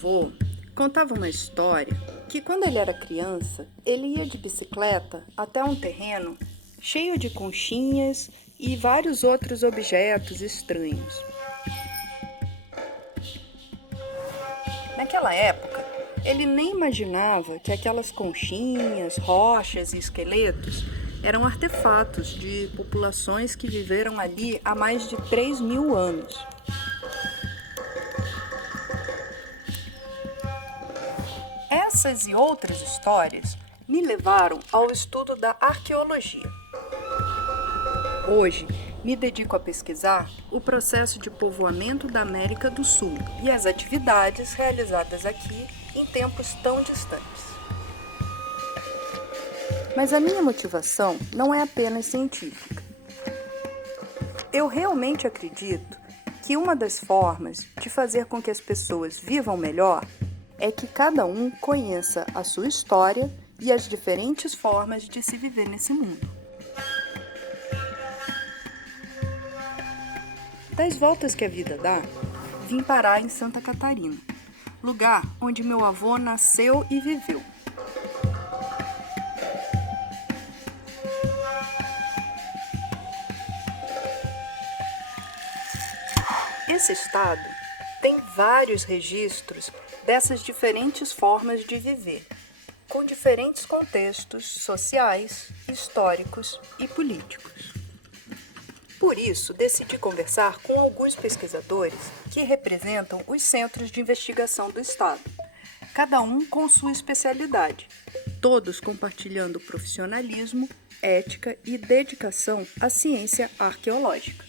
avô contava uma história que quando ele era criança, ele ia de bicicleta até um terreno cheio de conchinhas e vários outros objetos estranhos. Naquela época, ele nem imaginava que aquelas conchinhas, rochas e esqueletos eram artefatos de populações que viveram ali há mais de 3.000 anos. Essas e outras histórias me levaram ao estudo da arqueologia. Hoje, me dedico a pesquisar o processo de povoamento da América do Sul e as atividades realizadas aqui em tempos tão distantes. Mas a minha motivação não é apenas científica. Eu realmente acredito que uma das formas de fazer com que as pessoas vivam melhor é que cada um conheça a sua história e as diferentes formas de se viver nesse mundo. Das voltas que a vida dá, vim parar em Santa Catarina, lugar onde meu avô nasceu e viveu. Esse estado tem vários registros dessas diferentes formas de viver, com diferentes contextos sociais, históricos e políticos. Por isso, decidi conversar com alguns pesquisadores que representam os centros de investigação do estado, cada um com sua especialidade, todos compartilhando profissionalismo, ética e dedicação à ciência arqueológica.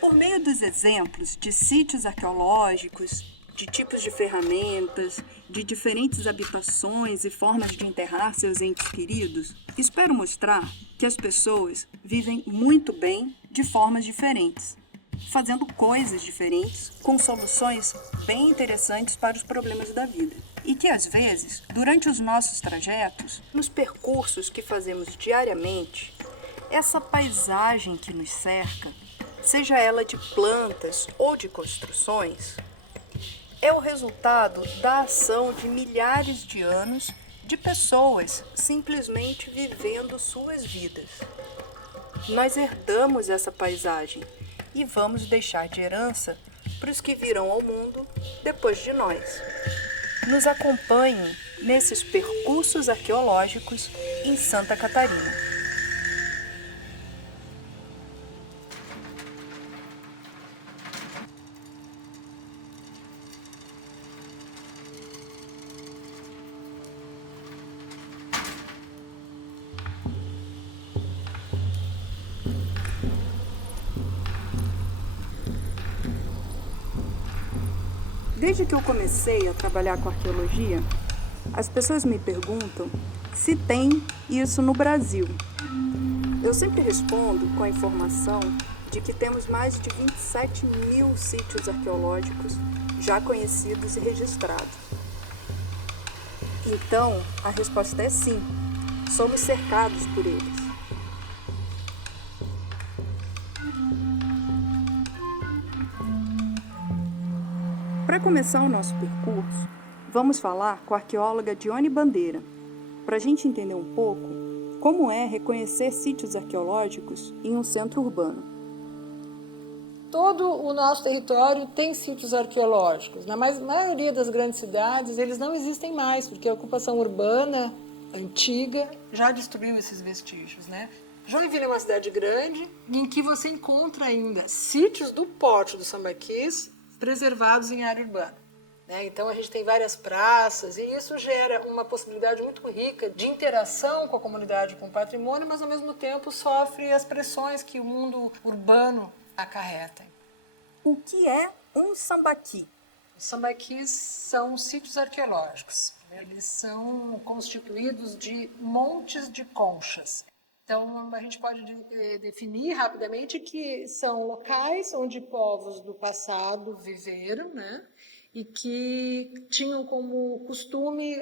Por meio dos exemplos de sítios arqueológicos, de tipos de ferramentas, de diferentes habitações e formas de enterrar seus entes queridos, espero mostrar que as pessoas vivem muito bem de formas diferentes, fazendo coisas diferentes com soluções bem interessantes para os problemas da vida. E que, às vezes, durante os nossos trajetos, nos percursos que fazemos diariamente, essa paisagem que nos cerca, seja ela de plantas ou de construções, é o resultado da ação de milhares de anos de pessoas simplesmente vivendo suas vidas. Nós herdamos essa paisagem e vamos deixar de herança para os que virão ao mundo depois de nós. Nos acompanhem nesses percursos arqueológicos em Santa Catarina. Desde que eu comecei a trabalhar com arqueologia, as pessoas me perguntam se tem isso no Brasil. Eu sempre respondo com a informação de que temos mais de 27.000 sítios arqueológicos já conhecidos e registrados. Então, a resposta é sim, somos cercados por eles. Para começar o nosso percurso, vamos falar com a arqueóloga Dione Bandeira, para a gente entender um pouco como é reconhecer sítios arqueológicos em um centro urbano. Todo o nosso território tem sítios arqueológicos. Na maioria das grandes cidades, eles não existem mais, porque a ocupação urbana antiga já destruiu esses vestígios, né? Joinville é uma cidade grande em que você encontra ainda sítios do porte do Sambaquis preservados em área urbana. Então a gente tem várias praças e isso gera uma possibilidade muito rica de interação com a comunidade, com o patrimônio, mas ao mesmo tempo sofre as pressões que o mundo urbano acarreta. O que é um sambaqui? Os sambaquis são sítios arqueológicos. Eles são constituídos de montes de conchas. Então, a gente pode definir rapidamente que são locais onde povos do passado viveram, né? E que tinham como costume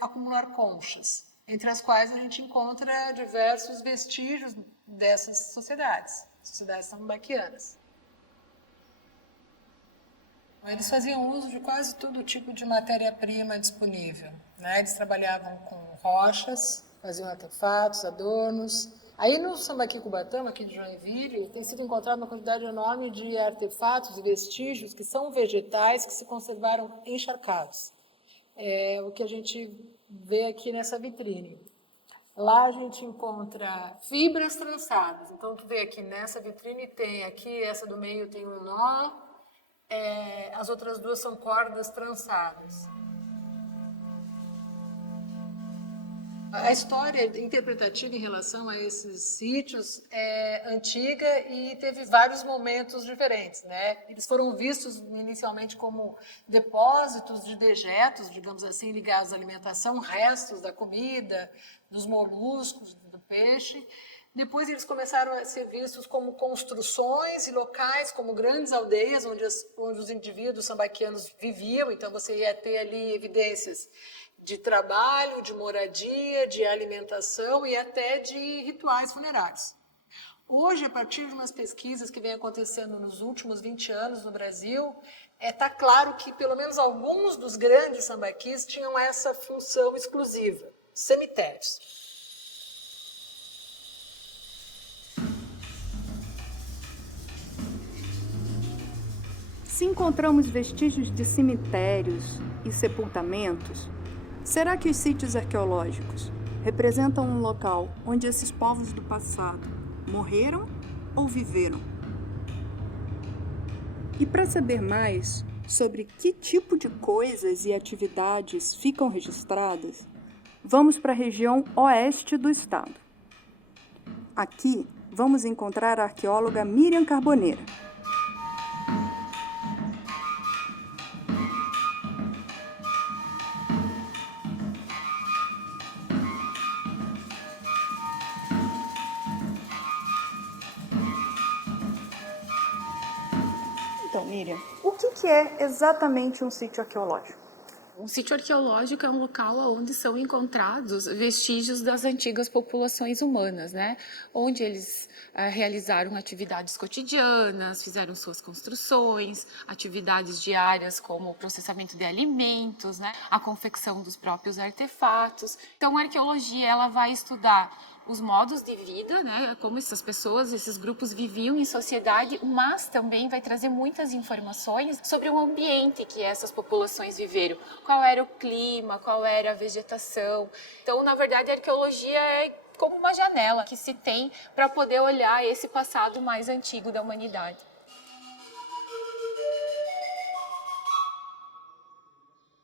acumular conchas, entre as quais a gente encontra diversos vestígios dessas sociedades sambaquianas. Eles faziam uso de quase todo tipo de matéria-prima disponível, né? Eles trabalhavam com rochas, faziam artefatos, adornos. Aí no Sambaqui Cubatama, aqui de Joinville, tem sido encontrada uma quantidade enorme de artefatos e vestígios que são vegetais que se conservaram encharcados. É o que a gente vê aqui nessa vitrine. Lá a gente encontra fibras trançadas. Então, tu vê aqui nessa vitrine tem aqui, essa do meio tem um nó, as outras duas são cordas trançadas. A história interpretativa em relação a esses sítios é antiga e teve vários momentos diferentes, né? Eles foram vistos inicialmente como depósitos de dejetos, digamos assim, ligados à alimentação, restos da comida, dos moluscos, do peixe. Depois eles começaram a ser vistos como construções e locais, como grandes aldeias onde os indivíduos sambaquianos viviam. Então você ia ter ali evidências de trabalho, de moradia, de alimentação e até de rituais funerários. Hoje, a partir de umas pesquisas que vêm acontecendo nos últimos 20 anos no Brasil, está claro que pelo menos alguns dos grandes sambaquis tinham essa função exclusiva, cemitérios. Se encontramos vestígios de cemitérios e sepultamentos, será que os sítios arqueológicos representam um local onde esses povos do passado morreram ou viveram? E para saber mais sobre que tipo de coisas e atividades ficam registradas, vamos para a região oeste do estado. Aqui vamos encontrar a arqueóloga Miriam Carboneira. Então, Miriam, o que é exatamente um sítio arqueológico? Um sítio arqueológico é um local onde são encontrados vestígios das antigas populações humanas, né? Onde eles realizaram atividades cotidianas, fizeram suas construções, atividades diárias como o processamento de alimentos, né? A confecção dos próprios artefatos. Então, a arqueologia ela vai estudar os modos de vida, né, como essas pessoas, esses grupos viviam em sociedade, mas também vai trazer muitas informações sobre o ambiente que essas populações viveram, qual era o clima, qual era a vegetação. Então, na verdade, a arqueologia é como uma janela que se tem para poder olhar esse passado mais antigo da humanidade.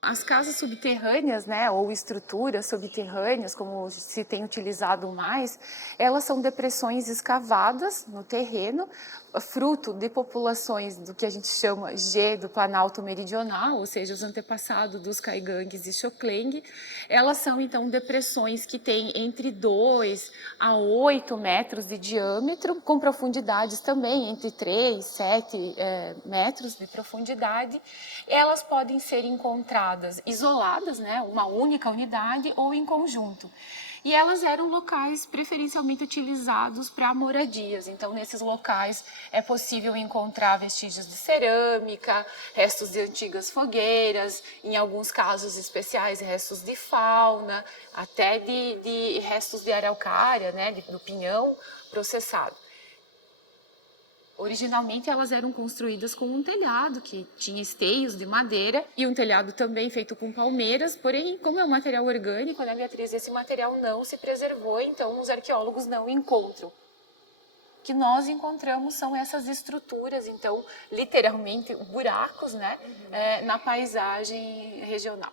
As casas subterrâneas, né, ou estruturas subterrâneas, como se tem utilizado mais, elas são depressões escavadas no terreno, fruto de populações do que a gente chama G do Planalto Meridional, ou seja, os antepassados dos caigangues e xokleng. Elas são, então, depressões que têm entre 2 a 8 metros de diâmetro, com profundidades também entre 3 e 7 metros de profundidade. Elas podem ser encontradas isoladas, né, uma única unidade ou em conjunto. E elas eram locais preferencialmente utilizados para moradias. Então, nesses locais é possível encontrar vestígios de cerâmica, restos de antigas fogueiras, em alguns casos especiais, restos de fauna, até de restos de araucária, né, do pinhão processado. Originalmente elas eram construídas com um telhado que tinha esteios de madeira e um telhado também feito com palmeiras, porém, como é um material orgânico, né, Beatriz, esse material não se preservou, então os arqueólogos não encontram. O que nós encontramos são essas estruturas, então, literalmente buracos, né, na paisagem regional.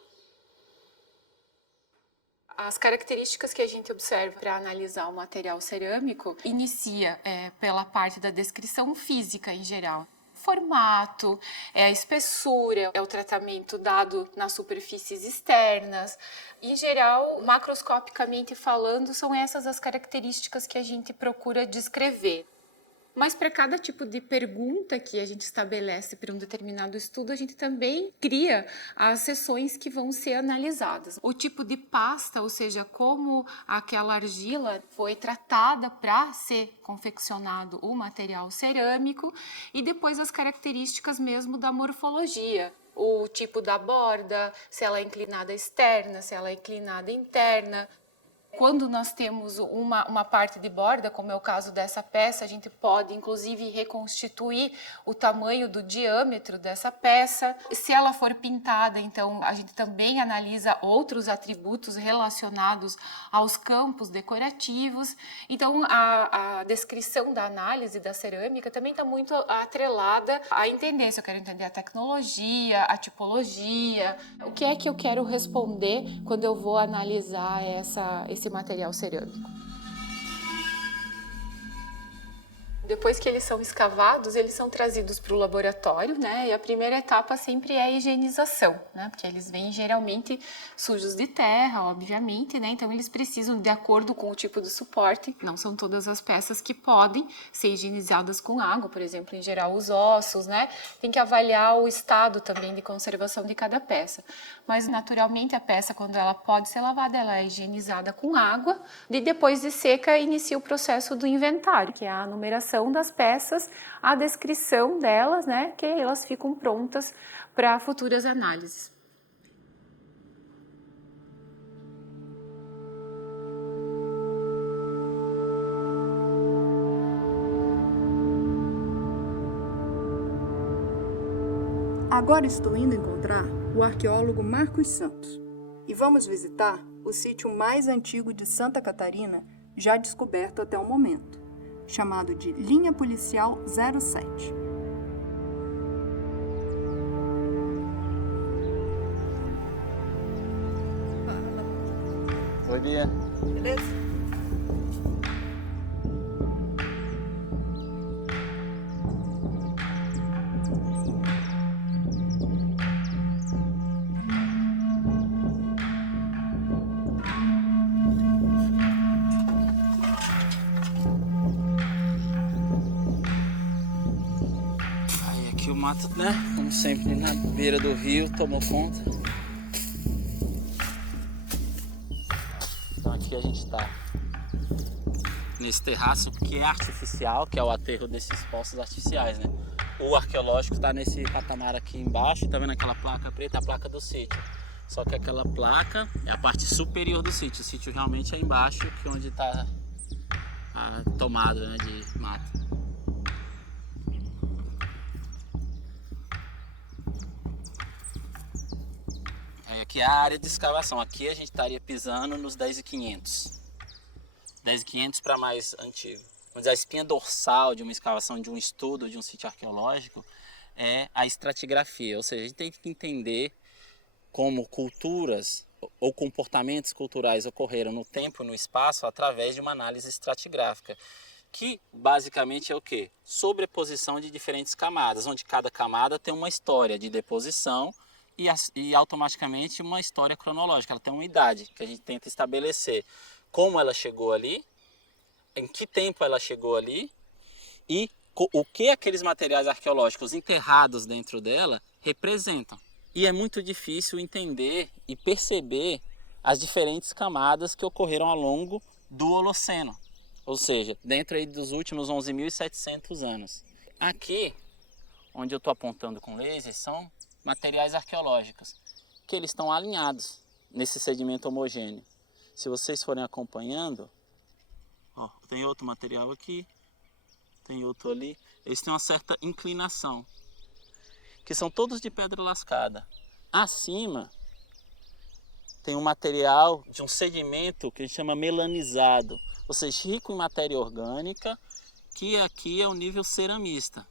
As características que a gente observa para analisar o material cerâmico inicia pela parte da descrição física em geral. Formato, a espessura, o tratamento dado nas superfícies externas. Em geral, macroscopicamente falando, são essas as características que a gente procura descrever. Mas para cada tipo de pergunta que a gente estabelece para um determinado estudo, a gente também cria as seções que vão ser analisadas. O tipo de pasta, ou seja, como aquela argila foi tratada para ser confeccionado o material cerâmico, e depois as características mesmo da morfologia. O tipo da borda, se ela é inclinada externa, se ela é inclinada interna. Quando nós temos uma parte de borda, como é o caso dessa peça, a gente pode, inclusive, reconstituir o tamanho do diâmetro dessa peça. Se ela for pintada, então, a gente também analisa outros atributos relacionados aos campos decorativos. Então, a descrição da análise da cerâmica também está muito atrelada a entender, se eu quero entender a tecnologia, a tipologia, o que é que eu quero responder quando eu vou analisar esse material cerâmico. Depois que eles são escavados, eles são trazidos para o laboratório, né? E a primeira etapa sempre é a higienização, né? Porque eles vêm geralmente sujos de terra, obviamente, né? Então eles precisam, de acordo com o tipo do suporte, não são todas as peças que podem ser higienizadas com água, por exemplo, em geral os ossos, né? Tem que avaliar o estado também de conservação de cada peça. Mas naturalmente a peça, quando ela pode ser lavada, ela é higienizada com água, e depois de seca inicia o processo do inventário, que é a numeração das peças, a descrição delas, né, que elas ficam prontas para futuras análises. Agora estou indo encontrar o arqueólogo Marcos Santos e vamos visitar o sítio mais antigo de Santa Catarina já descoberto até o momento, chamado de Linha Policial 07. Bom dia. Beleza? Aqui o mato, né? Como sempre, na beira do rio, tomou conta. Então aqui a gente tá nesse terraço que é artificial, que é o aterro desses poços artificiais, né? O arqueológico tá nesse patamar aqui embaixo, tá vendo aquela placa preta? A placa do sítio. Só que aquela placa é a parte superior do sítio. O sítio realmente é embaixo, que é onde tá a tomada, né, de mato. Aqui é a área de escavação. Aqui a gente estaria pisando nos 10.500. 10.500 para mais antigo. Vamos dizer, a espinha dorsal de uma escavação, de um estudo, de um sítio arqueológico é a estratigrafia. Ou seja, a gente tem que entender como culturas ou comportamentos culturais ocorreram no tempo e no espaço através de uma análise estratigráfica. Que basicamente é o quê? Sobreposição de diferentes camadas, onde cada camada tem uma história de deposição e automaticamente uma história cronológica. Ela tem uma idade que a gente tenta estabelecer como ela chegou ali, em que tempo ela chegou ali e o que aqueles materiais arqueológicos enterrados dentro dela representam. E é muito difícil entender e perceber as diferentes camadas que ocorreram ao longo do Holoceno, ou seja, dentro aí dos últimos 11.700 anos. Aqui, onde eu estou apontando com laser, são materiais arqueológicos, que eles estão alinhados nesse sedimento homogêneo. Se vocês forem acompanhando, ó, tem outro material aqui, tem outro ali, eles têm uma certa inclinação, que são todos de pedra lascada. Acima tem um material de um sedimento que a gente chama melanizado, ou seja, rico em matéria orgânica, que aqui é o nível ceramista.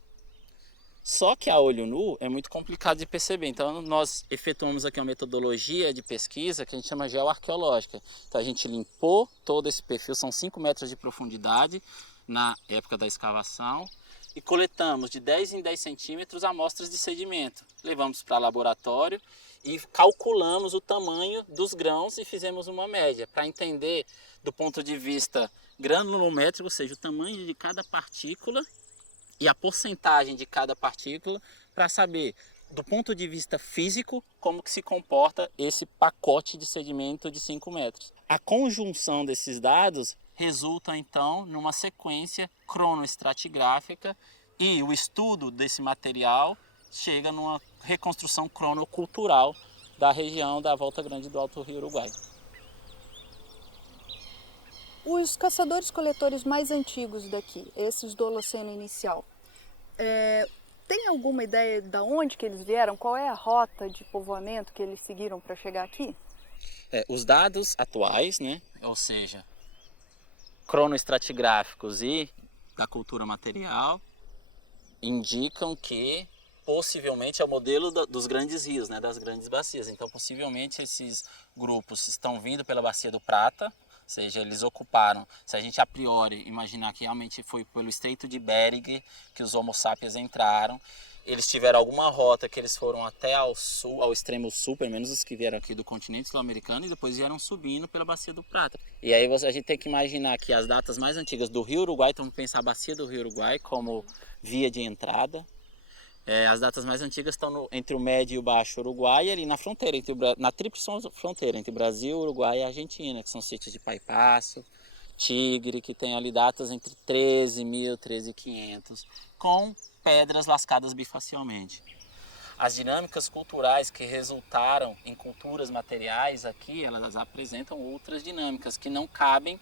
Só que a olho nu é muito complicado de perceber, então nós efetuamos aqui uma metodologia de pesquisa que a gente chama geoarqueológica. Então a gente limpou todo esse perfil, são 5 metros de profundidade na época da escavação, e coletamos de 10 em 10 centímetros amostras de sedimento. Levamos para laboratório e calculamos o tamanho dos grãos e fizemos uma média para entender do ponto de vista granulométrico, ou seja, o tamanho de cada partícula e a porcentagem de cada partícula para saber, do ponto de vista físico, como que se comporta esse pacote de sedimento de 5 metros. A conjunção desses dados resulta, então, numa sequência cronoestratigráfica e o estudo desse material chega numa reconstrução cronocultural da região da Volta Grande do Alto Rio Uruguai. Os caçadores-coletores mais antigos daqui, esses do Holoceno inicial, tem alguma ideia de onde que eles vieram? Qual é a rota de povoamento que eles seguiram para chegar aqui? Os dados atuais, né, ou seja, cronoestratigráficos e da cultura material, indicam que possivelmente é o modelo dos grandes rios, né, das grandes bacias. Então, possivelmente esses grupos estão vindo pela Bacia do Prata, ou seja, eles ocuparam, se a gente a priori imaginar que realmente foi pelo Estreito de Bering que os Homo sapiens entraram, eles tiveram alguma rota que eles foram até ao sul, ao extremo sul, pelo menos os que vieram aqui do continente sul-americano, e depois vieram subindo pela Bacia do Prata. E aí a gente tem que imaginar que as datas mais antigas do Rio Uruguai, então vamos pensar a Bacia do Rio Uruguai como via de entrada. As datas mais antigas estão entre o Médio e o Baixo Uruguai, e ali na fronteira, na tríplice fronteira entre Brasil, Uruguai e Argentina, que são sítios de Paipasso, Tigre, que tem ali datas entre 13.000 e 13.500, com pedras lascadas bifacialmente. As dinâmicas culturais que resultaram em culturas materiais aqui, elas apresentam outras dinâmicas que não cabem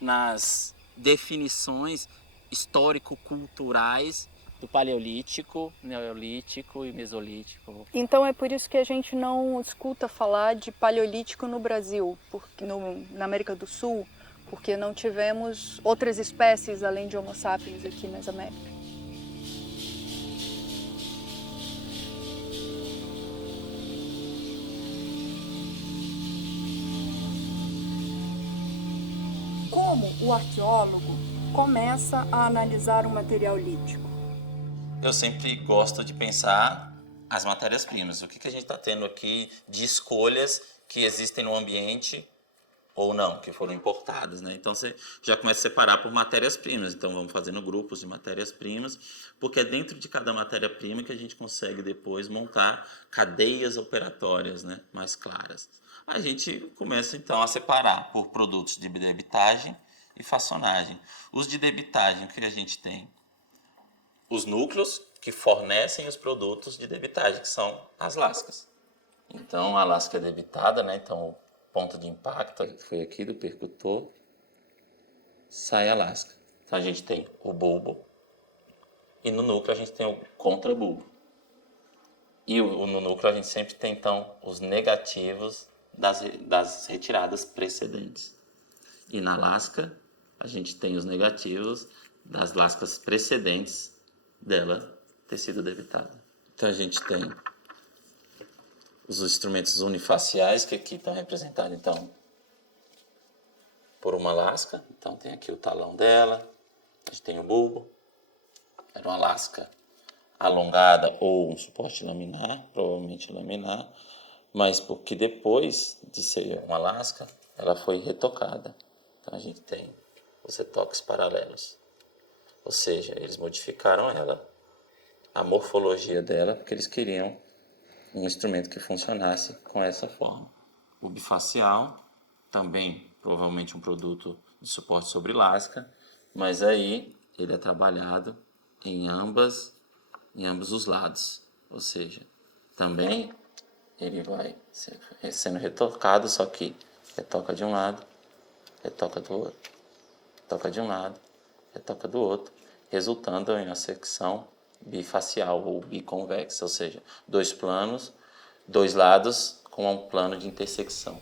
nas definições histórico-culturais do Paleolítico, Neolítico e Mesolítico. Então é por isso que a gente não escuta falar de Paleolítico no Brasil, na América do Sul, porque não tivemos outras espécies além de Homo sapiens aqui nas Américas. Como o arqueólogo começa a analisar o material lítico? Eu sempre gosto de pensar as matérias-primas. O que a gente está tendo aqui de escolhas que existem no ambiente ou não, que foram importadas, né? Então você já começa a separar por matérias-primas. Então vamos fazendo grupos de matérias-primas, porque é dentro de cada matéria-prima que a gente consegue depois montar cadeias operatórias, né, mais claras. A gente começa então a separar por produtos de debitagem e façonagem. Os de debitagem, o que a gente tem? Os núcleos que fornecem os produtos de debitagem, que são as lascas. Então, a lasca é debitada, né? Então, o ponto de impacto foi aqui do percutor, sai a lasca. Então, a gente tem o bulbo e no núcleo a gente tem o contrabulbo. E no núcleo a gente sempre tem, então, os negativos das retiradas precedentes. E na lasca a gente tem os negativos das lascas precedentes dela ter sido debitada. Então a gente tem os instrumentos unifaciais que aqui estão representados então por uma lasca. Então tem aqui o talão dela, a gente tem o bulbo, era uma lasca alongada ou um suporte laminar, provavelmente laminar, mas porque depois de ser uma lasca, ela foi retocada. Então a gente tem os retoques paralelos. Ou seja, eles modificaram ela, a morfologia dela, porque eles queriam um instrumento que funcionasse com essa forma. O bifacial, também provavelmente um produto de suporte sobre lasca, mas aí ele é trabalhado em ambos os lados. Ou seja, também ele vai sendo retocado, só que retoca de um lado, retoca do outro, retoca de um lado, retoca do outro, resultando em uma secção bifacial ou biconvexa, ou seja, dois planos, dois lados com um plano de intersecção.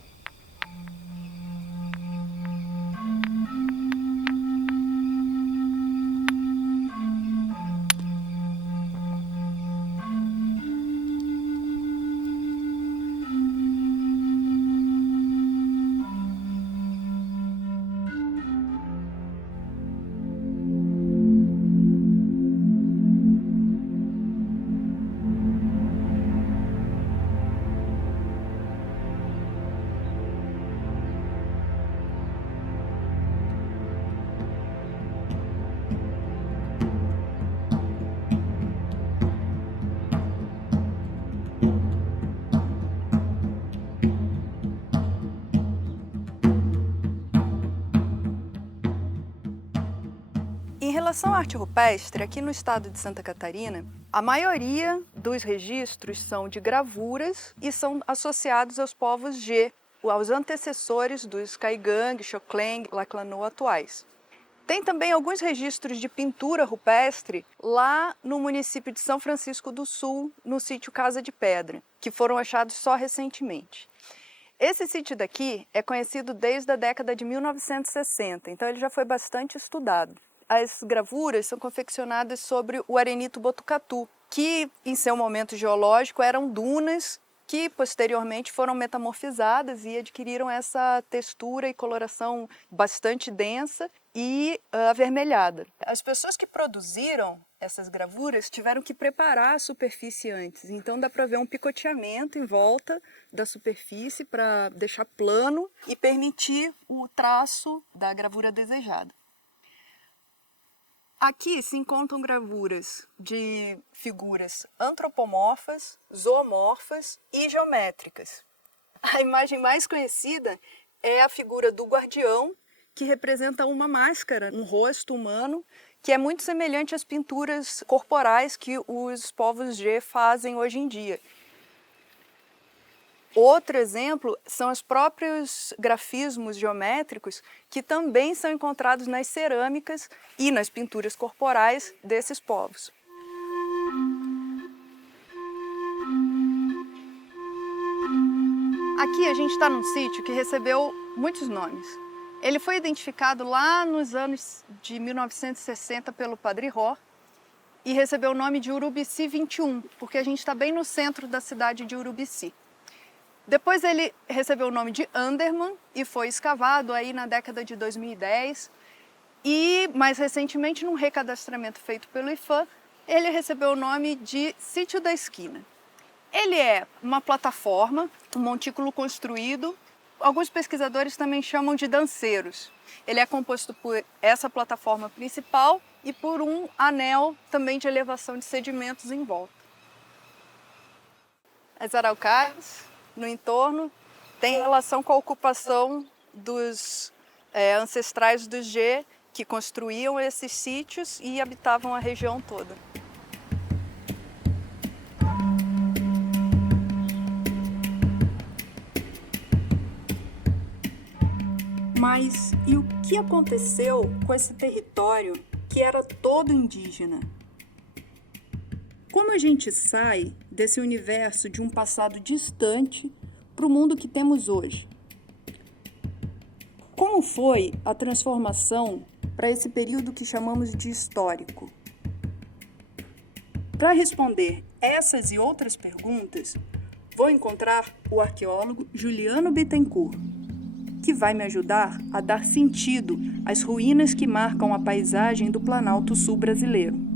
relação à arte rupestre, aqui no estado de Santa Catarina, a maioria dos registros são de gravuras e são associados aos povos G, aos antecessores dos Kaigang, Xokleng, Laclanô atuais. Tem também alguns registros de pintura rupestre lá no município de São Francisco do Sul, no sítio Casa de Pedra, que foram achados só recentemente. Esse sítio daqui é conhecido desde a década de 1960, então ele já foi bastante estudado. As gravuras são confeccionadas sobre o arenito botucatu, que em seu momento geológico eram dunas que posteriormente foram metamorfizadas e adquiriram essa textura e coloração bastante densa e avermelhada. As pessoas que produziram essas gravuras tiveram que preparar a superfície antes, então dá para ver um picoteamento em volta da superfície para deixar plano e permitir o traço da gravura desejada. Aqui se encontram gravuras de figuras antropomorfas, zoomorfas e geométricas. A imagem mais conhecida é a figura do guardião, que representa uma máscara, um rosto humano, que é muito semelhante às pinturas corporais que os povos G fazem hoje em dia. Outro exemplo são os próprios grafismos geométricos que também são encontrados nas cerâmicas e nas pinturas corporais desses povos. Aqui a gente está num sítio que recebeu muitos nomes. Ele foi identificado lá nos anos de 1960 pelo Padre Ró e recebeu o nome de Urubici 21, porque a gente está bem no centro da cidade de Urubici. Depois ele recebeu o nome de Anderman e foi escavado aí na década de 2010. E mais recentemente, num recadastramento feito pelo IFAM, ele recebeu o nome de Sítio da Esquina. Ele é uma plataforma, um montículo construído. Alguns pesquisadores também chamam de danceiros. Ele é composto por essa plataforma principal e por um anel também de elevação de sedimentos em volta. As araucárias no entorno têm relação com a ocupação dos ancestrais dos G, que construíam esses sítios e habitavam a região toda. Mas e o que aconteceu com esse território que era todo indígena? Como a gente sai desse universo de um passado distante para o mundo que temos hoje? Como foi a transformação para esse período que chamamos de histórico? Para responder essas e outras perguntas, vou encontrar o arqueólogo Juliano Bittencourt, que vai me ajudar a dar sentido às ruínas que marcam a paisagem do Planalto Sul brasileiro.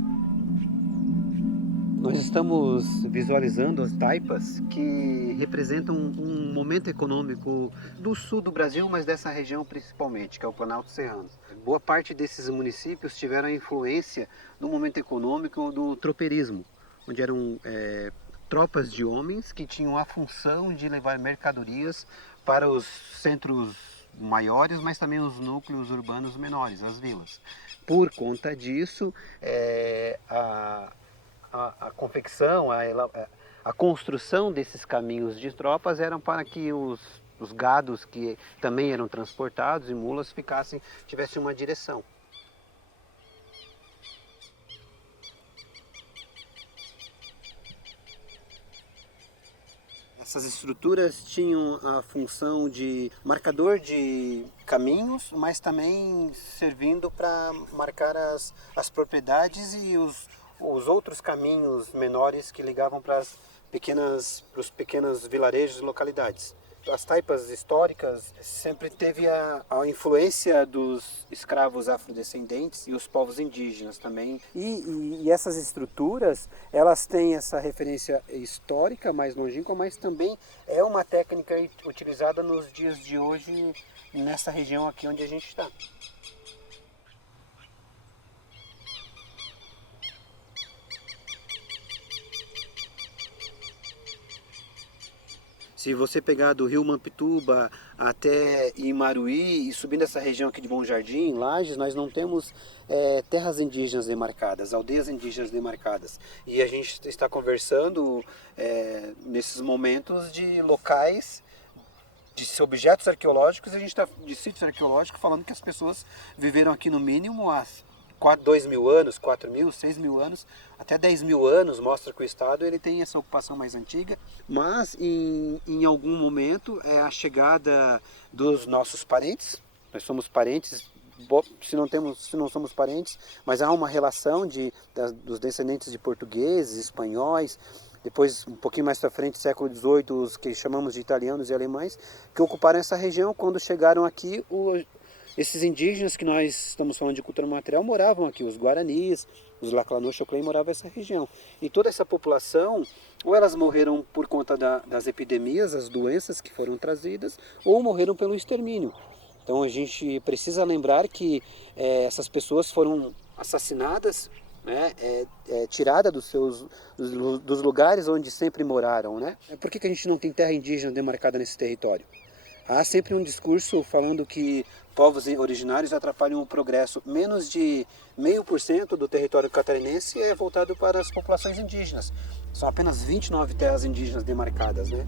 Nós estamos visualizando as taipas que representam um momento econômico do sul do Brasil, mas dessa região principalmente, que é o Planalto Serrano. Boa parte desses municípios tiveram a influência no momento econômico do tropeirismo, onde eram tropas de homens que tinham a função de levar mercadorias para os centros maiores, mas também os núcleos urbanos menores, as vilas. Por conta disso, a confecção, a construção desses caminhos de tropas eram para que os gados que também eram transportados e mulas tivessem uma direção. Essas estruturas tinham a função de marcador de caminhos, mas também servindo para marcar as propriedades e os outros caminhos menores que ligavam para os pequenos vilarejos e localidades. As taipas históricas sempre teve a influência dos escravos afrodescendentes e os povos indígenas também. E essas estruturas, elas têm essa referência histórica mais longínqua, mas também é uma técnica utilizada nos dias de hoje nessa região aqui onde a gente está. Se você pegar do rio Mampituba até Imaruí e subindo essa região aqui de Bom Jardim, Lages, nós não temos terras indígenas demarcadas, aldeias indígenas demarcadas. E a gente está conversando nesses momentos de locais, de objetos arqueológicos, a gente está de sítios arqueológicos falando que as pessoas viveram aqui no mínimo há 2 mil anos, 4 mil, 6 mil anos, até 10 mil anos, mostra que o Estado ele tem essa ocupação mais antiga, mas em algum momento é a chegada dos nossos parentes, nós somos parentes, se não somos parentes, mas há uma relação dos descendentes de portugueses, espanhóis, depois um pouquinho mais para frente, século XVIII, os que chamamos de italianos e alemães, que ocuparam essa região. Quando chegaram aqui, esses indígenas que nós estamos falando de cultura material moravam aqui, os guaranis, os Laclanô-Choclen moravam nessa região. E toda essa população, ou elas morreram por conta das epidemias, as doenças que foram trazidas, ou morreram pelo extermínio. Então a gente precisa lembrar que essas pessoas foram assassinadas, né, tirada dos lugares onde sempre moraram, né? Por que a gente não tem terra indígena demarcada nesse território? Há sempre um discurso falando que povos originários atrapalham o progresso. Menos de 0,5% do território catarinense é voltado para as populações indígenas. São apenas 29 terras indígenas demarcadas, né?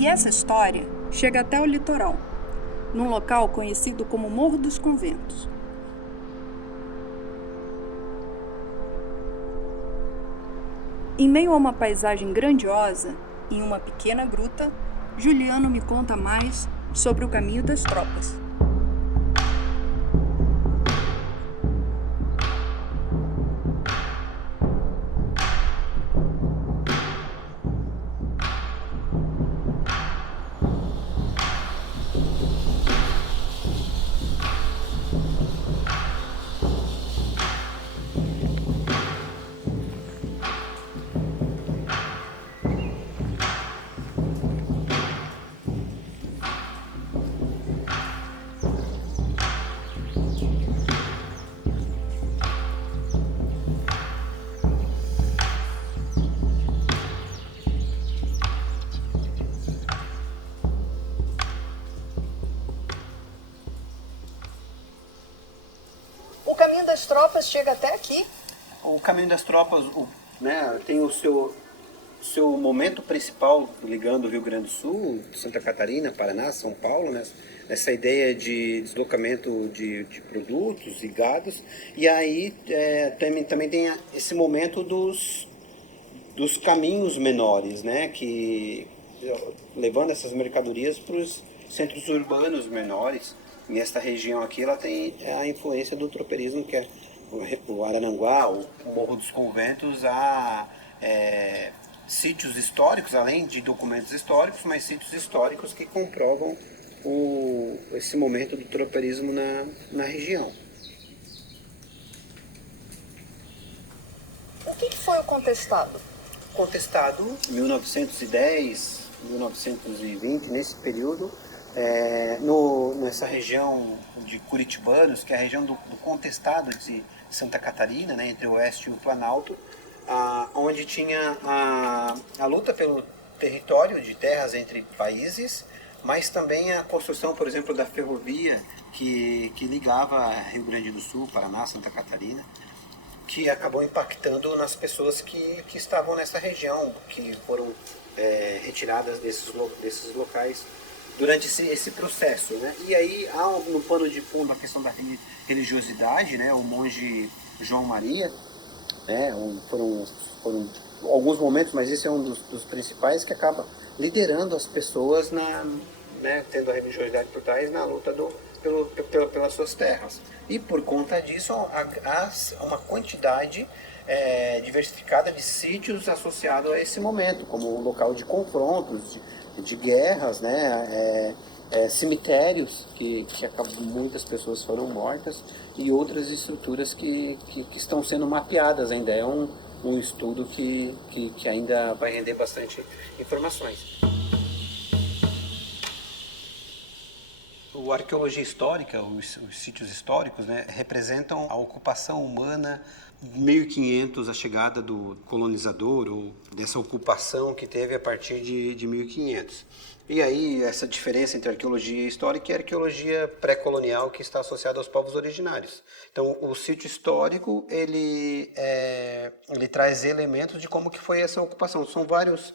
E essa história chega até o litoral, num local conhecido como Morro dos Conventos. Em meio a uma paisagem grandiosa, em uma pequena gruta, Juliano me conta mais sobre o caminho das tropas. O caminho das tropas chega até aqui. O caminho das tropas tem o seu momento principal ligando o Rio Grande do Sul, Santa Catarina, Paraná, São Paulo, né? Essa ideia de deslocamento de produtos e gados. E aí também tem esse momento dos caminhos menores, né? Que levando essas mercadorias para os centros urbanos menores. E esta região aqui ela tem a influência do tropeirismo, que é o Araranguá, o Morro dos Conventos, há sítios históricos, além de documentos históricos, mas sítios históricos que comprovam esse momento do tropeirismo na região. O que foi o contestado? Contestado 1910, 1920, nesse período, nessa região de Curitibanos, que é a região do contestado de Santa Catarina, né, entre o oeste e o Planalto, onde tinha a luta pelo território de terras entre países, mas também a construção, por exemplo, da ferrovia que ligava Rio Grande do Sul, Paraná, Santa Catarina, que acabou impactando nas pessoas que estavam nessa região, que foram retiradas desses locais durante esse processo, né? E aí há no pano de fundo a questão da religiosidade, né? O monge João Maria, né? Foram alguns momentos, mas esse é um dos principais, que acaba liderando as pessoas né, tendo a religiosidade por trás na luta pelas suas terras. E por conta disso há uma quantidade diversificada de sítios associados a esse momento, como um local de confrontos, de guerras, né? Cemitérios que muitas pessoas foram mortas, e outras estruturas que estão sendo mapeadas ainda. É um estudo que ainda vai render bastante informações. A arqueologia histórica, os sítios históricos, né, representam a ocupação humana 1500, a chegada do colonizador, ou dessa ocupação que teve a partir de 1500. E aí essa diferença entre arqueologia histórica e arqueologia pré-colonial, que está associada aos povos originários. Então o sítio histórico ele traz elementos de como que foi essa ocupação. São vários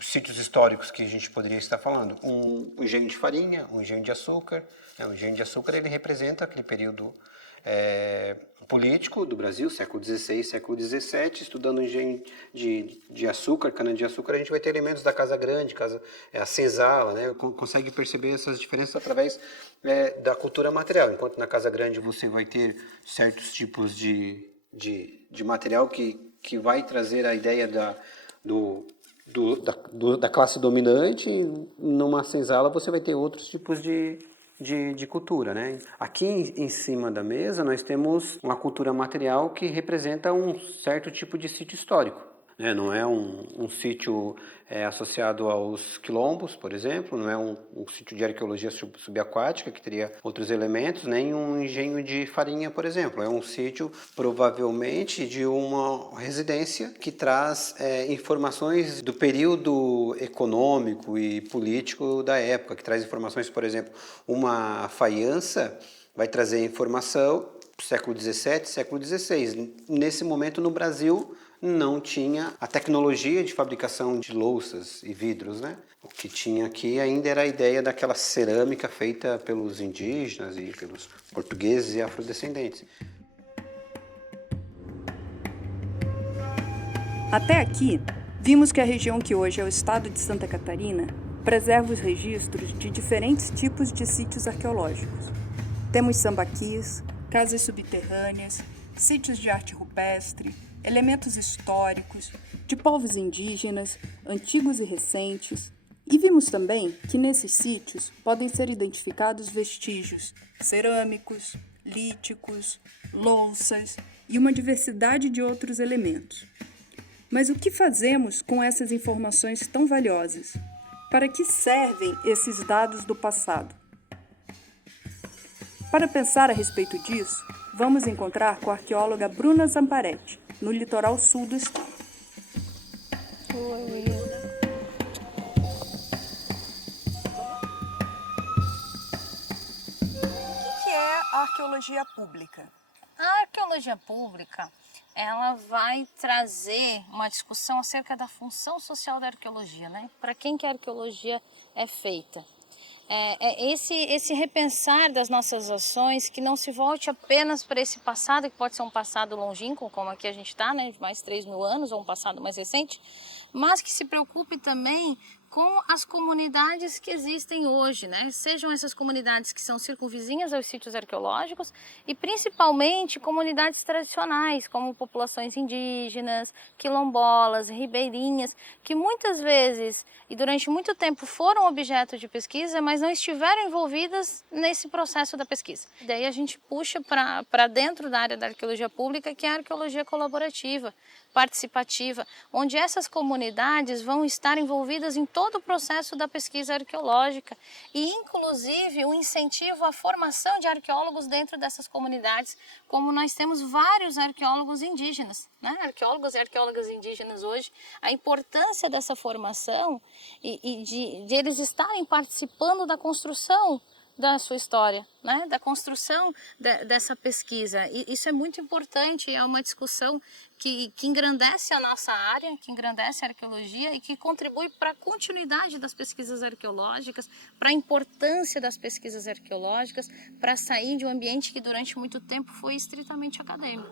sítios históricos que a gente poderia estar falando. Um engenho de farinha, um engenho de açúcar. O engenho de açúcar ele representa aquele período político do Brasil, século XVI, século XVII. Estudando o engenho de açúcar, cana-de-açúcar, a gente vai ter elementos da Casa Grande, a senzala, né? Consegue perceber essas diferenças através da cultura material. Enquanto na Casa Grande você vai ter certos tipos de material que vai trazer a ideia da classe dominante. Numa senzala você vai ter outros tipos de cultura, né? Aqui em cima da mesa nós temos uma cultura material que representa um certo tipo de sítio histórico, né? Não é um sítio associado aos quilombos, por exemplo, não é um sítio de arqueologia subaquática, que teria outros elementos, nem um engenho de farinha, por exemplo. É um sítio, provavelmente, de uma residência que traz informações do período econômico e político da época, que traz informações, por exemplo, uma faiança vai trazer informação do século XVII, século XVI. Nesse momento, no Brasil, não tinha a tecnologia de fabricação de louças e vidros, né? O que tinha aqui ainda era a ideia daquela cerâmica feita pelos indígenas e pelos portugueses e afrodescendentes. Até aqui, vimos que a região que hoje é o estado de Santa Catarina preserva os registros de diferentes tipos de sítios arqueológicos. Temos sambaquis, casas subterrâneas, sítios de arte rupestre, elementos históricos, de povos indígenas, antigos e recentes, e vimos também que nesses sítios podem ser identificados vestígios cerâmicos, líticos, louças e uma diversidade de outros elementos. Mas o que fazemos com essas informações tão valiosas? Para que servem esses dados do passado? Para pensar a respeito disso, vamos encontrar com a arqueóloga Bruna Zamparetti, no litoral sul do estado. Oi. O que é a arqueologia pública? A arqueologia pública, ela vai trazer uma discussão acerca da função social da arqueologia, né? Para quem que a arqueologia é feita? Esse repensar das nossas ações, que não se volte apenas para esse passado, que pode ser um passado longínquo, como aqui a gente está, né, de mais 3.000 anos, ou um passado mais recente, mas que se preocupe também com as comunidades que existem hoje, né? Sejam essas comunidades que são circunvizinhas aos sítios arqueológicos e principalmente comunidades tradicionais, como populações indígenas, quilombolas, ribeirinhas, que muitas vezes e durante muito tempo foram objeto de pesquisa, mas não estiveram envolvidas nesse processo da pesquisa. Daí a gente puxa para dentro da área da arqueologia pública, que é a arqueologia colaborativa, participativa, onde essas comunidades vão estar envolvidas em todo o processo da pesquisa arqueológica e, inclusive, o incentivo à formação de arqueólogos dentro dessas comunidades, como nós temos vários arqueólogos indígenas, né? Arqueólogos e arqueólogas indígenas hoje, a importância dessa formação e de eles estarem participando da construção da sua história, né? Da construção dessa pesquisa. E isso é muito importante, é uma discussão que engrandece a nossa área, que engrandece a arqueologia e que contribui para a continuidade das pesquisas arqueológicas, para a importância das pesquisas arqueológicas, para sair de um ambiente que durante muito tempo foi estritamente acadêmico.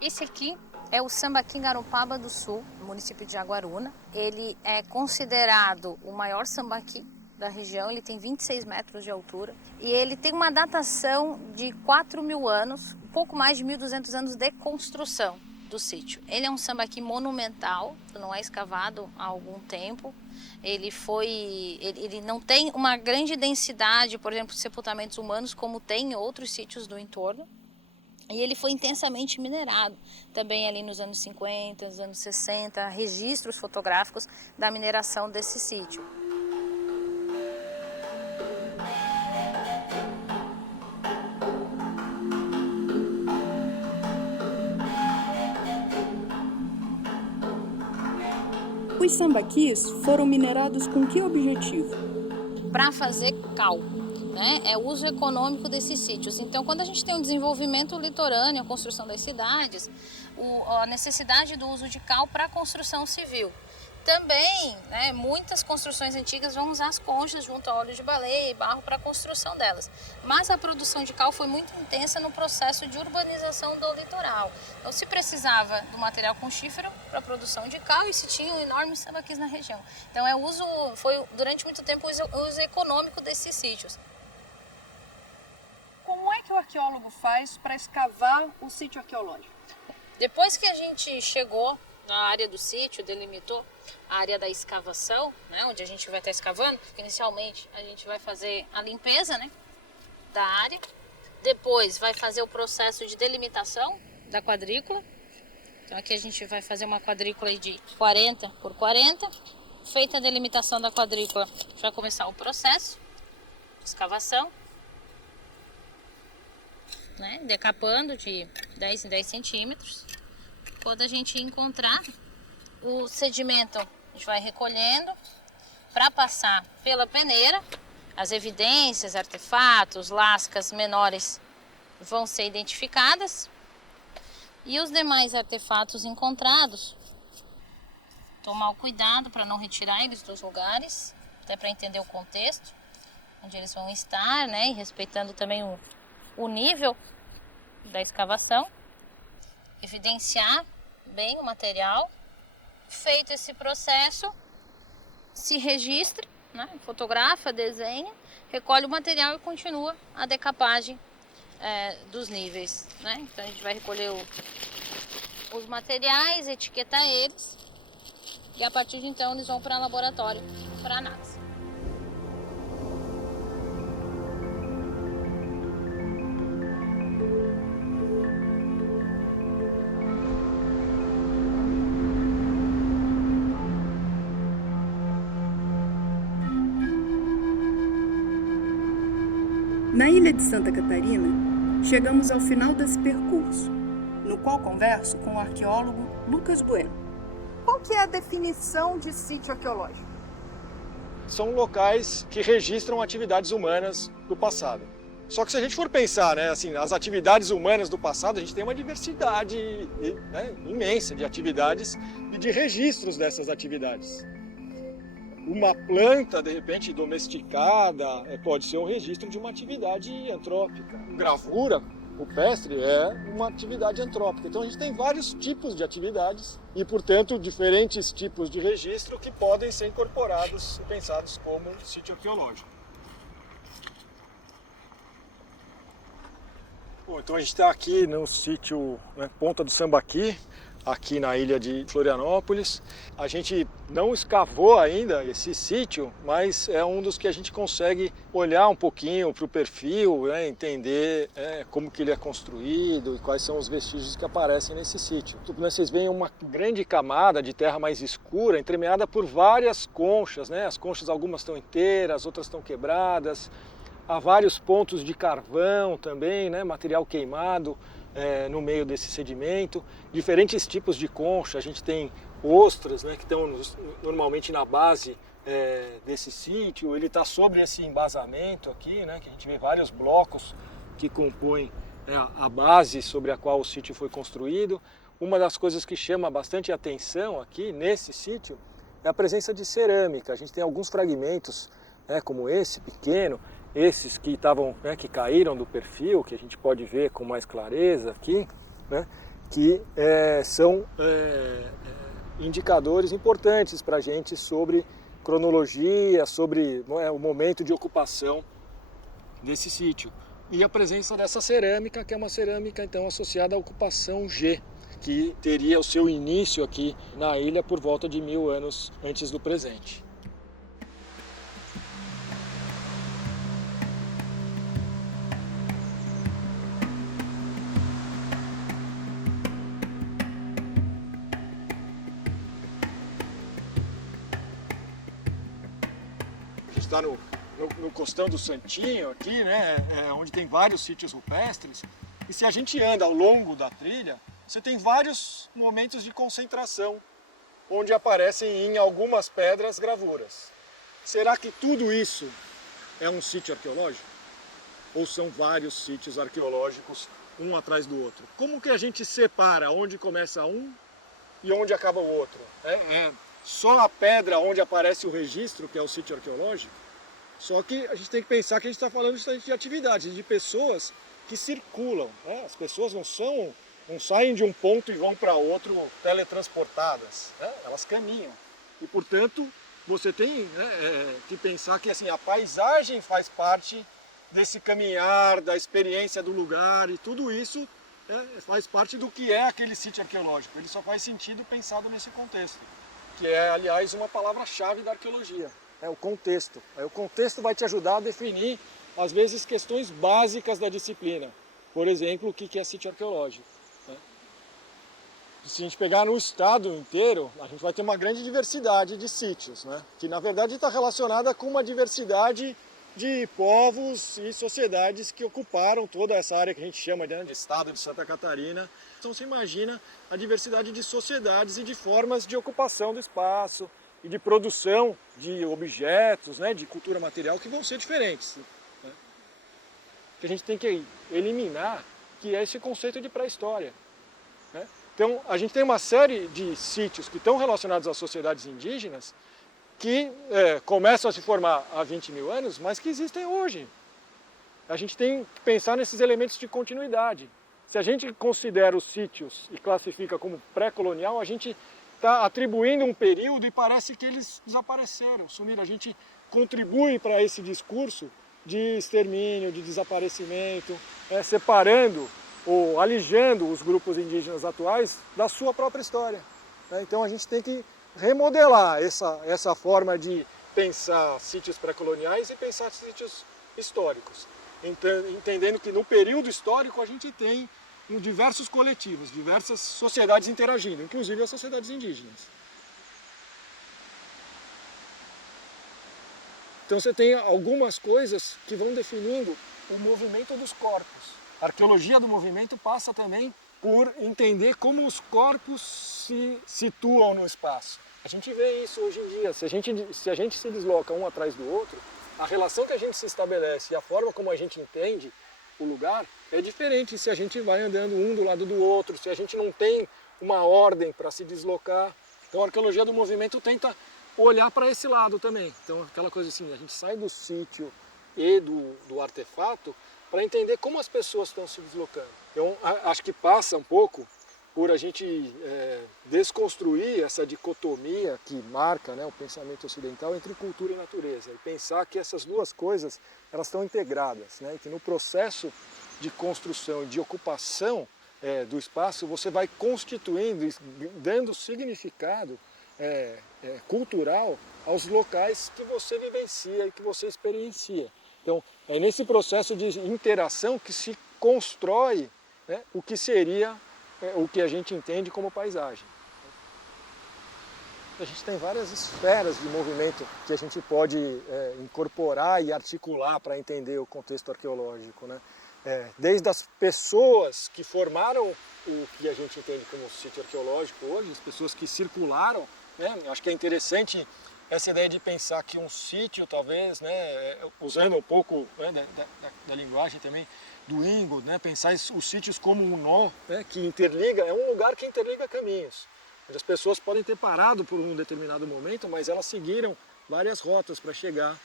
Esse aqui é o Sambaqui Garopaba do Sul, no município de Jaguaruna. Ele é considerado o maior sambaqui da região, ele tem 26 metros de altura e ele tem uma datação de 4.000 anos, um pouco mais de 1.200 anos de construção do sítio. Ele é um sambaqui monumental, não é escavado há algum tempo. Ele não tem uma grande densidade, por exemplo, de sepultamentos humanos como tem em outros sítios do entorno. E ele foi intensamente minerado, também ali nos anos 50, nos anos 60, registros fotográficos da mineração desse sítio. Os sambaquis foram minerados com que objetivo? Para fazer cal. É o uso econômico desses sítios. Então, quando a gente tem um desenvolvimento litorâneo, a construção das cidades, a necessidade do uso de cal para a construção civil. Também, muitas construções antigas vão usar as conchas junto a óleo de baleia e barro para a construção delas. Mas a produção de cal foi muito intensa no processo de urbanização do litoral. Então, se precisava do material conchífero para a produção de cal e se tinham enormes sambaquis na região. Então, foi durante muito tempo o uso econômico desses sítios. Como é que o arqueólogo faz para escavar o sítio arqueológico? Depois que a gente chegou na área do sítio, delimitou a área da escavação, onde a gente vai estar escavando, porque inicialmente a gente vai fazer a limpeza da área, depois vai fazer o processo de delimitação da quadrícula. Então aqui a gente vai fazer uma quadrícula de 40 por 40. Feita a delimitação da quadrícula, a gente vai começar o processo de escavação. Decapando de 10 em 10 centímetros. Quando a gente encontrar o sedimento, a gente vai recolhendo para passar pela peneira. As evidências, artefatos, lascas menores vão ser identificadas. E os demais artefatos encontrados, tomar o cuidado para não retirar eles dos lugares, até para entender o contexto onde eles vão estar, e respeitando também o nível da escavação, evidenciar bem o material. Feito esse processo, se registra, fotografa, desenha, recolhe o material e continua a decapagem dos níveis. Então a gente vai recolher os materiais, etiquetar eles e a partir de então eles vão para o laboratório para análise. Na ilha de Santa Catarina, chegamos ao final desse percurso, no qual converso com o arqueólogo Lucas Bueno. Qual que é a definição de sítio arqueológico? São locais que registram atividades humanas do passado. Só que se a gente for pensar, as atividades humanas do passado, a gente tem uma diversidade imensa de atividades e de registros dessas atividades. Uma planta, de repente, domesticada, pode ser um registro de uma atividade antrópica. Gravura rupestre é uma atividade antrópica. Então a gente tem vários tipos de atividades e, portanto, diferentes tipos de registro que podem ser incorporados e pensados como sítio arqueológico. Bom, então a gente está aqui no sítio Ponta do Sambaqui, aqui na ilha de Florianópolis. A gente não escavou ainda esse sítio, mas é um dos que a gente consegue olhar um pouquinho para o perfil, entender como que ele é construído e quais são os vestígios que aparecem nesse sítio. Vocês veem uma grande camada de terra mais escura, entremeada por várias conchas, As conchas, algumas estão inteiras, outras estão quebradas. Há vários pontos de carvão também, material queimado, no meio desse sedimento, diferentes tipos de concha. A gente tem ostras, né, que estão normalmente na base desse sítio. Ele está sobre esse embasamento aqui, né, que a gente vê vários blocos que compõem a base sobre a qual o sítio foi construído. Uma das coisas que chama bastante atenção aqui nesse sítio é a presença de cerâmica. A gente tem alguns fragmentos, né, como esse pequeno, esses que estavam, né, que caíram do perfil, que a gente pode ver com mais clareza aqui, né, que são indicadores importantes para a gente sobre cronologia, sobre o momento de ocupação desse sítio. E a presença dessa cerâmica, que é uma cerâmica então associada à ocupação G, que teria o seu início aqui na ilha por volta de 1000 anos antes do presente. A gente está no Costão do Santinho aqui, né, onde tem vários sítios rupestres, e se a gente anda ao longo da trilha, você tem vários momentos de concentração, onde aparecem em algumas pedras gravuras. Será que tudo isso é um sítio arqueológico? Ou são vários sítios arqueológicos, um atrás do outro? Como que a gente separa onde começa um e onde acaba o outro? Só a pedra onde aparece o registro, que é o sítio arqueológico? Só que a gente tem que pensar que a gente está falando de atividades, de pessoas que circulam. Né? As pessoas não saem de um ponto e vão para outro teletransportadas. Né? Elas caminham. E, portanto, você tem, né, que pensar que assim, a paisagem faz parte desse caminhar, da experiência do lugar, e tudo isso faz parte do que é aquele sítio arqueológico. Ele só faz sentido pensado nesse contexto, que é, aliás, uma palavra-chave da arqueologia. O contexto. O contexto vai te ajudar a definir, às vezes, questões básicas da disciplina. Por exemplo, o que é sítio arqueológico. Né? Se a gente pegar no estado inteiro, a gente vai ter uma grande diversidade de sítios, né? Que, na verdade, está relacionada com uma diversidade de povos e sociedades que ocuparam toda essa área que a gente chama de estado de Santa Catarina. Então, você imagina a diversidade de sociedades e de formas de ocupação do espaço, e de produção de objetos, né, de cultura material que vão ser diferentes. Né? Que a gente tem que eliminar, que é esse conceito de pré-história. Né? Então, a gente tem uma série de sítios que estão relacionados às sociedades indígenas que começam a se formar há 20 mil anos, mas que existem hoje. A gente tem que pensar nesses elementos de continuidade. Se a gente considera os sítios e classifica como pré-colonial, a gente está atribuindo um período e parece que eles desapareceram, sumiram. A gente contribui para esse discurso de extermínio, de desaparecimento, separando ou alijando os grupos indígenas atuais da sua própria história. Então a gente tem que remodelar essa forma de pensar sítios pré-coloniais e pensar sítios históricos, entendendo que no período histórico a gente tem diversos coletivos, diversas sociedades interagindo, inclusive as sociedades indígenas. Então você tem algumas coisas que vão definindo o movimento dos corpos. A arqueologia do movimento passa também por entender como os corpos se situam no espaço. A gente vê isso hoje em dia. Se a gente se desloca um atrás do outro, a relação que a gente se estabelece e a forma como a gente entende o lugar é diferente se a gente vai andando um do lado do outro, se a gente não tem uma ordem para se deslocar. Então a arqueologia do movimento tenta olhar para esse lado também. Então aquela coisa assim, a gente sai do sítio e do artefato para entender como as pessoas estão se deslocando. Então acho que passa um pouco por a gente desconstruir essa dicotomia que marca, né, o pensamento ocidental entre cultura e natureza, e pensar que essas duas coisas elas estão integradas, né, e que no processo de construção e de ocupação do espaço você vai constituindo, dando significado cultural aos locais que você vivencia e que você experiencia. Então é nesse processo de interação que se constrói, né, o que seria o que a gente entende como paisagem. A gente tem várias esferas de movimento que a gente pode incorporar e articular para entender o contexto arqueológico, né? desde as pessoas que formaram o que a gente entende como sítio arqueológico hoje, as pessoas que circularam, né? Acho que é interessante essa ideia de pensar que um sítio, talvez, né, usando um pouco, né, da linguagem também do Ingo, né, pensar os sítios como um nó, né, que interliga, é um lugar que interliga caminhos, onde as pessoas podem ter parado por um determinado momento, mas elas seguiram várias rotas para chegar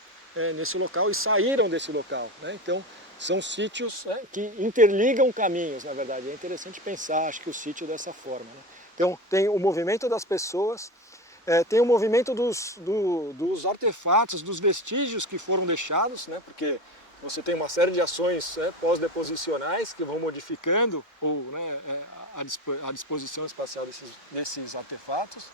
nesse local e saíram desse local, né? Então, são sítios, né, que interligam caminhos, na verdade. É interessante pensar, acho que o sítio dessa forma, né? Então, tem o movimento das pessoas, tem o movimento dos artefatos, dos vestígios que foram deixados, né? Porque você tem uma série de ações pós-deposicionais que vão modificando né, a disposição espacial desses artefatos.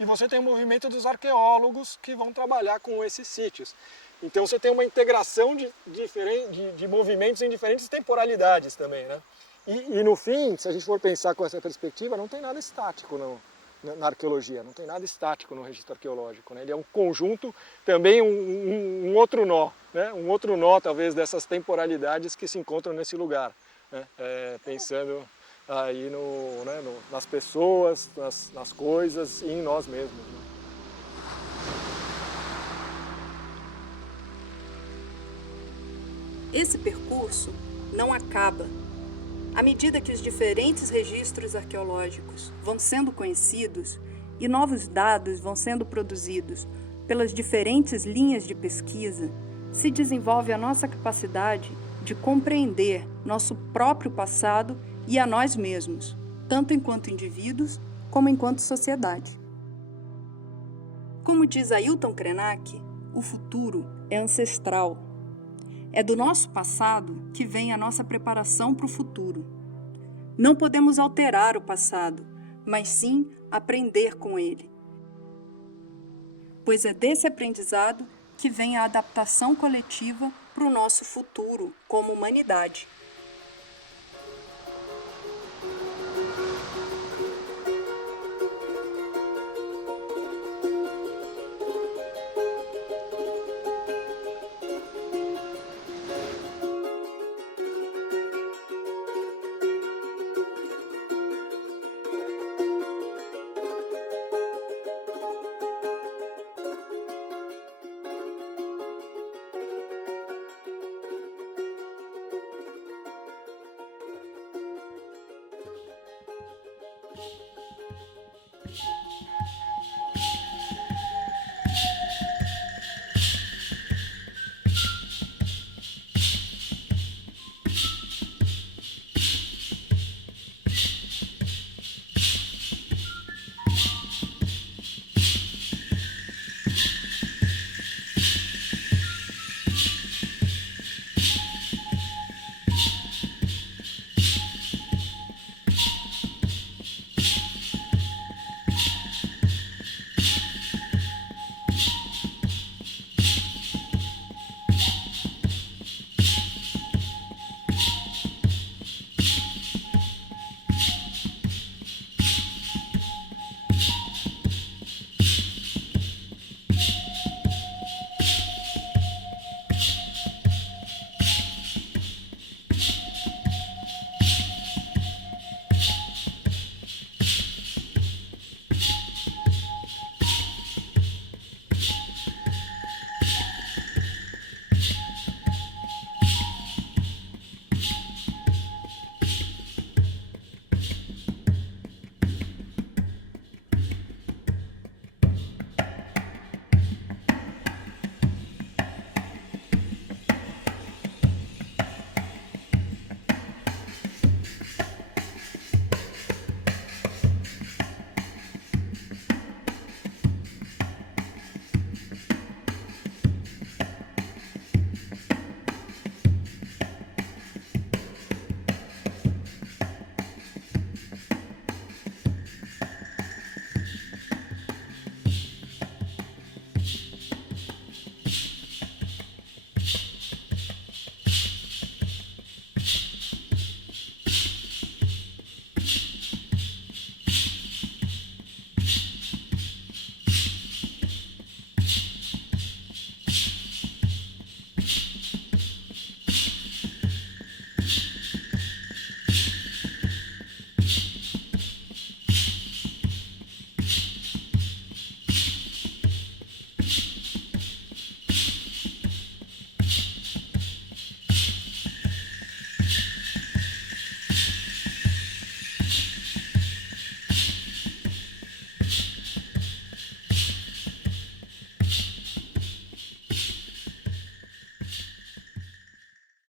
E você tem o movimento dos arqueólogos que vão trabalhar com esses sítios. Então você tem uma integração de movimentos em diferentes temporalidades também, né? E no fim, se a gente for pensar com essa perspectiva, não tem nada estático na arqueologia, não tem nada estático no registro arqueológico, né? Ele é um conjunto, também um outro nó, né? Um outro nó talvez dessas temporalidades que se encontram nesse lugar, né? Pensando aí nas pessoas, nas coisas e em nós mesmos, né? Esse percurso não acaba. À medida que os diferentes registros arqueológicos vão sendo conhecidos e novos dados vão sendo produzidos pelas diferentes linhas de pesquisa, se desenvolve a nossa capacidade de compreender nosso próprio passado e a nós mesmos, tanto enquanto indivíduos como enquanto sociedade. Como diz Ailton Krenak, o futuro é ancestral. É do nosso passado que vem a nossa preparação para o futuro. Não podemos alterar o passado, mas sim aprender com ele. Pois é desse aprendizado que vem a adaptação coletiva para o nosso futuro como humanidade.